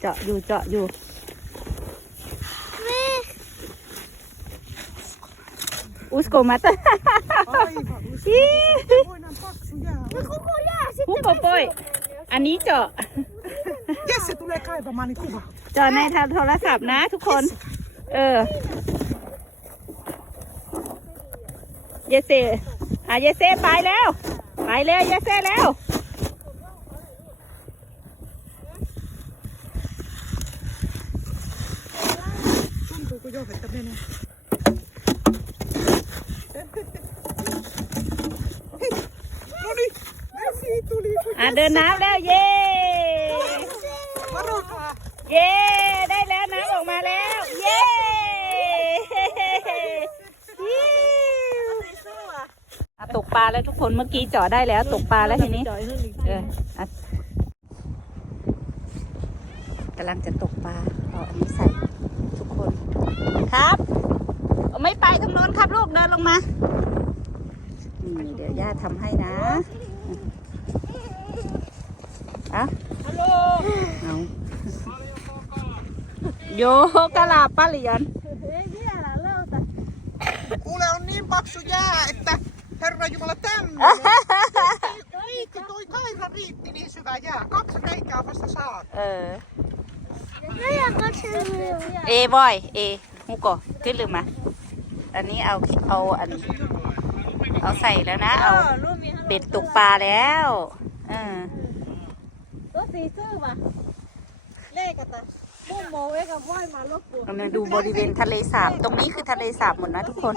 เจาะอยู่เจาะอยู่อุสโกมาต Aivan. uskomaton. Voidaan paksuja. Hupo poi อันนี้เจาะ Jesse tulee kaivamaan niin kuva. เจาะในทางโทรศัพท์นะทุกคน เออ เยเซ่อะเยเซ่ไปแล้ว ไปเลยเยเซ่แล้ว Tuntuuko jo, että menee? Hei, no niin, vesi tuli. อะเดินน้ำแล้วเย้ Varokaa. เย้ได้แล้วน้ำออกมาแล้ว เย้อะตกปลาแล้วทุกคนเมื่อกี้จาะได้แล้ว ตกปลาแล้วทีนี้เออกำลังจะตกปลาเอาอันนี้ใส่ทุกคน ครับเอาไม่ไปตรงโน้นครับลูก เดินลงมา นี่เดี๋ยวย่าทำให้นะเอาเอาโยกะลาปะเหลียน Kuule on niin paksu jää, että herra Jumala tämmöinen. Riitti, toi kaira riitti niin syvä jää. Kaksi reikää vasta saat. เออเอบอยเอฮูโกขึ้นลืมมาอันนี้เอาเอาอัน เอาใส่แล้วนะ เอาเบ็ดตกปลาแล้วเออตัวสีซื่อป่ะเลขกันแต่มุ่งโมเอ้กับว่ายมาลบปูเรามาดูบริเวณทะเลสาบ ตรงนี้คือทะเลสาบหมดนะทุกคน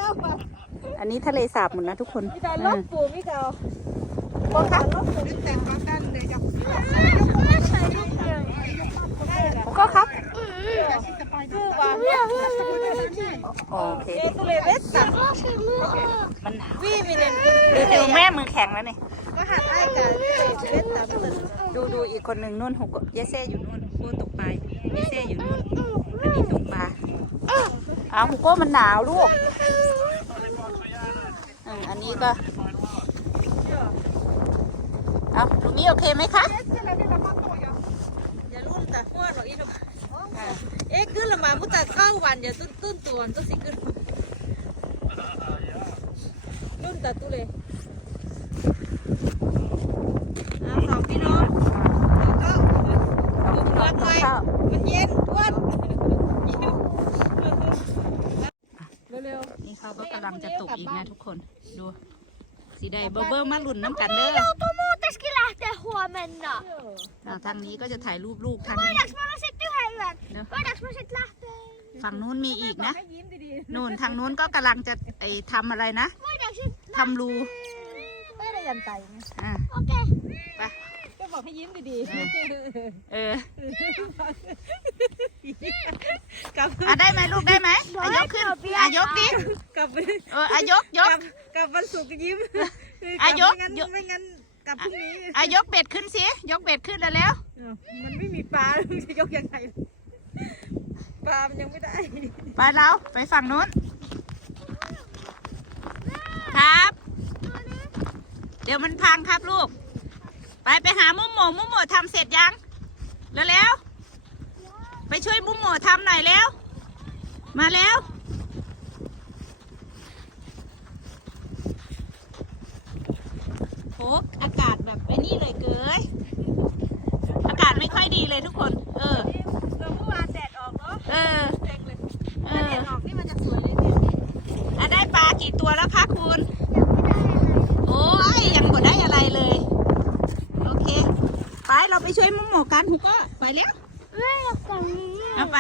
อันนี้ทะเลสาบหมดนะทุกคนมีแต่ลบปูมีแต่ Poka, nyt tehdään tänne ja ก็ครับ ซื้อป่ะโอเค เอตุเลเวสต์มันหนาววี่มีเนนดูดูแม่มือแข็งแล้วนี่ก็หันให้กันเวสกับดูดูอีกคนหนึ่งนู่นหกเยเซ่อยู่นู่นพูตกปลาเยเซ่อยู่นู่นอันนี้ตกปลาอ้าวฮุโกมันหนาวลูกอันนี้ก็เอาลูมี่โอเคไหมคะ อย่ารุ่นแต่หัวหรอกอีหนุ่มเอ๊ะขึ้นละมามุตตะเข้าวันอย่าตุ้นตุ้นตัวตุ้นสิขึ้นรุ่นแต่ตุเลอ่าสองพี่น้องก็ดูเนื้อหน่อยมันเย็นอ้วนเร็วนี่เขาก็กำลังจะตกอีกนะทุกคนดูสีแดงเบอร์เบอร์มาหลุนน้ำกันเด้อ Joutuu muutenkin lähteä huomenna. อ่าทางนี้ก็จะถ่ายรูปลูกทางนี้ Voidaanko me olla sitten yhden yön? No. Voidaanko me sitten lähteä? ฝั่งนู้นมีอีกนะให้ยิ้มดีนู่นทางนู้นก็กำลังจะไอทำอะไรนะ Voidaanko sitten? ทำรูๆไม่ได้ยันไตไงอ่า Okei. ไปก็บอกให้ยิ้มดีเออๆกลับอะได้ไหมลูกได้ไหมอายกขึ้นอายกดิกลับไปเอออายกยกกลับกลับวันศุกร์ก็ยิ้มอะยกไม่งั้นยกไม่งั้นกลับพรุ่งนี้อายกเบ็ดขึ้นสิยกเบ็ดขึ้นแล้วแล้วอ้าวมันไม่มีปลามันจะยกยังไง ปลามันยังไม่ได้ ไปเราไปฝั่งนู้น ครับ เดี๋ยวมันพังครับลูก ไปไปหามุมโหมมุมโหมทำเสร็จยังแล้วแล้วไปช่วยมุมโหมทำหน่อยแล้ว มาแล้วโหอากาศแบบไอ้นี่เลยเกยอากาศไม่ค่อยดีเลยทุกคน เออ คะคุณ โอ้ยยังบ่ได้อะไรเลย โอเค ไปเราไปช่วยมุมหมอกันหุกก็ไปแล้ว Voidaanko เอาไป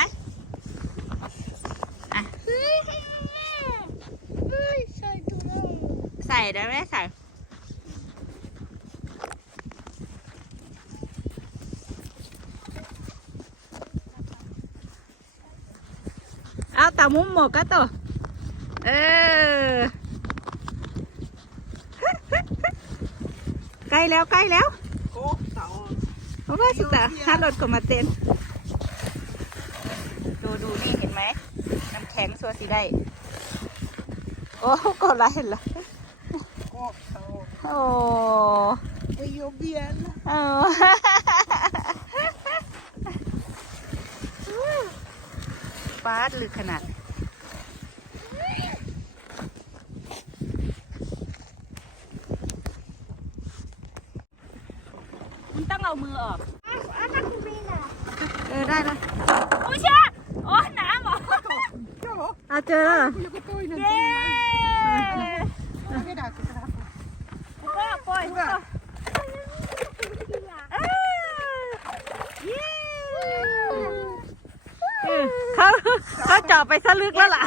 อะ Oi, sai tulee. ใส่ได้ไหมใส่เอาตามุมหมกก็ตัวเออ ใกล้แล้วใกล้แล้ว kohta on. เพราะว่าสุดาถ้ารถก็มาเต้นดูดูนี่เห็นไหมน้ำแข็งสัวสีได้ โอ้ก็ไรเหรอ Kohta on. โอ้ Ei oo vielä. โอ้ป้าดลึกขนาด ต้องเอามือออก Anna Karina. เออได้แล้วอุ้ยเชาโอ้น้ำเหรอ Joo, อะเจอแล้วเหรอ joku toinen. เย้ Vedätkö tähän? ก็ปล่อยก็เอ้ยเย้เขาเขาเจาะไปซะลึกแล้วล่ะ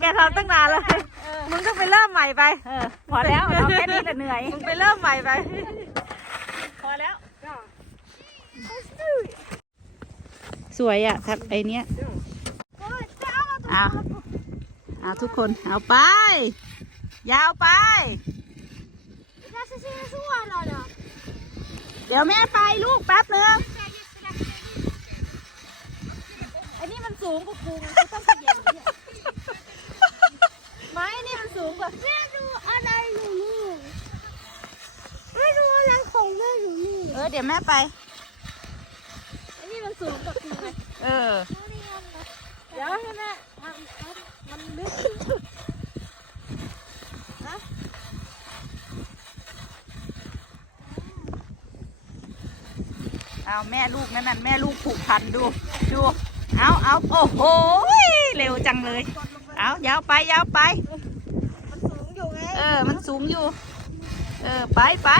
แกทำตั้งนานแล้ว มึงก็ไปเริ่มใหม่ไป เออพอแล้วเราแค่นี้ก็เหนื่อย มึงไปเริ่มใหม่ไปพอแล้ว สวยอะทับไอเนี้ยเอาเอาทุกคน เอาไป ยาวไป Tässä siinä suorana. เดี๋ยวแม่ไปลูกแป๊บนึงไอ้นี่มันสูงกว่ากูไงกูต้องขยันเนี่ยไม้นี่มันสูงกว่าไม่รู้อะไรหนูนี่ไม่รู้อะไรของแม่หนูนี่เออเดี๋ยวแม่ไปไอ้นี่มัน สูงกว่ากูไงเออ เดี๋ยวให้แม่มันมันมันลึกเอาแม่ลูกนั่นน่ะแม่ลูกผูกพันดูดูเอาเอาโอ้โหเร็วจังเลย เอายาวไปยาวไป มันสูงอยู่ไงเออ มันสูงอยู่ เออ ไปไป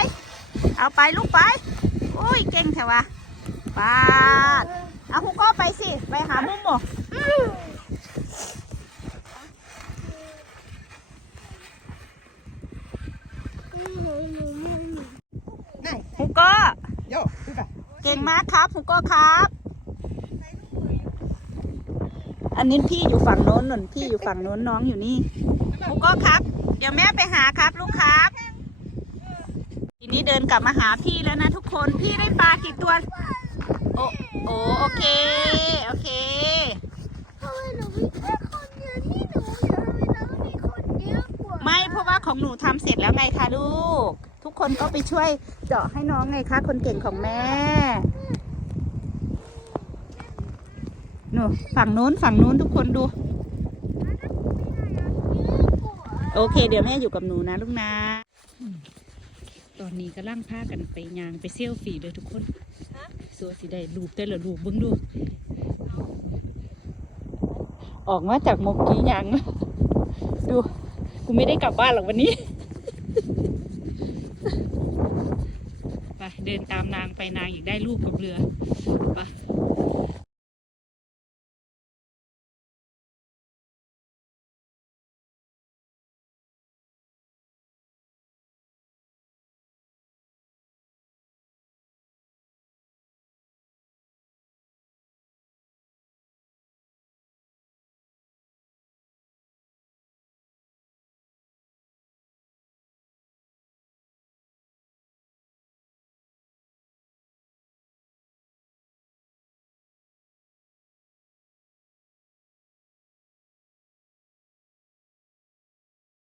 เอาไปลูกไป โอ้ย เก่งแท้วะ ปาดเอาคุกก็ไปสิ ไปหามุมหมอ Näin. คุกก็ Joo, hyvä. เก่งมากครับคุกก็ครับ อันนี้พี่อยู่ฝั่งโน้นนุ่นพี่อยู่ฝั่งโน้นน้องอยู่นี่คุกก็ครับ เดี๋ยวแม่ไปหาครับลูกครับ ทีนี้เดินกลับมาหาพี่แล้วนะทุกคน พี่ได้ปลากี่ตัว โอ้โอ้โอเค โอเค ทำไมหนูมีแค่คนเดียวนี่หนูอยากให้น้องมีคนเยอะกว่าไม่เพราะว่าของหนูทำเสร็จแล้วไงคะลูก ทุกคนก็ไปช่วยเจาะให้น้องไงคะ คนเก่งของแม่ หนูฝั่งนู้นฝั่งนู้นทุกคนดู โอเค เดี๋ยวแม่อยู่กับหนูนะลูกนะ ตอนนี้ก็ล่างผ้ากันไปยางไปเซี่ยวฝีเลยทุกคน สัวสิได้รูปแต่ละรูปเบิ้งดู ออกมาจากหมกกี้ยางนะดูกูไม่ได้กลับบ้านหรอกวันนี้ ไปเดินตามนางไปนางอยากได้รูปกับเรือ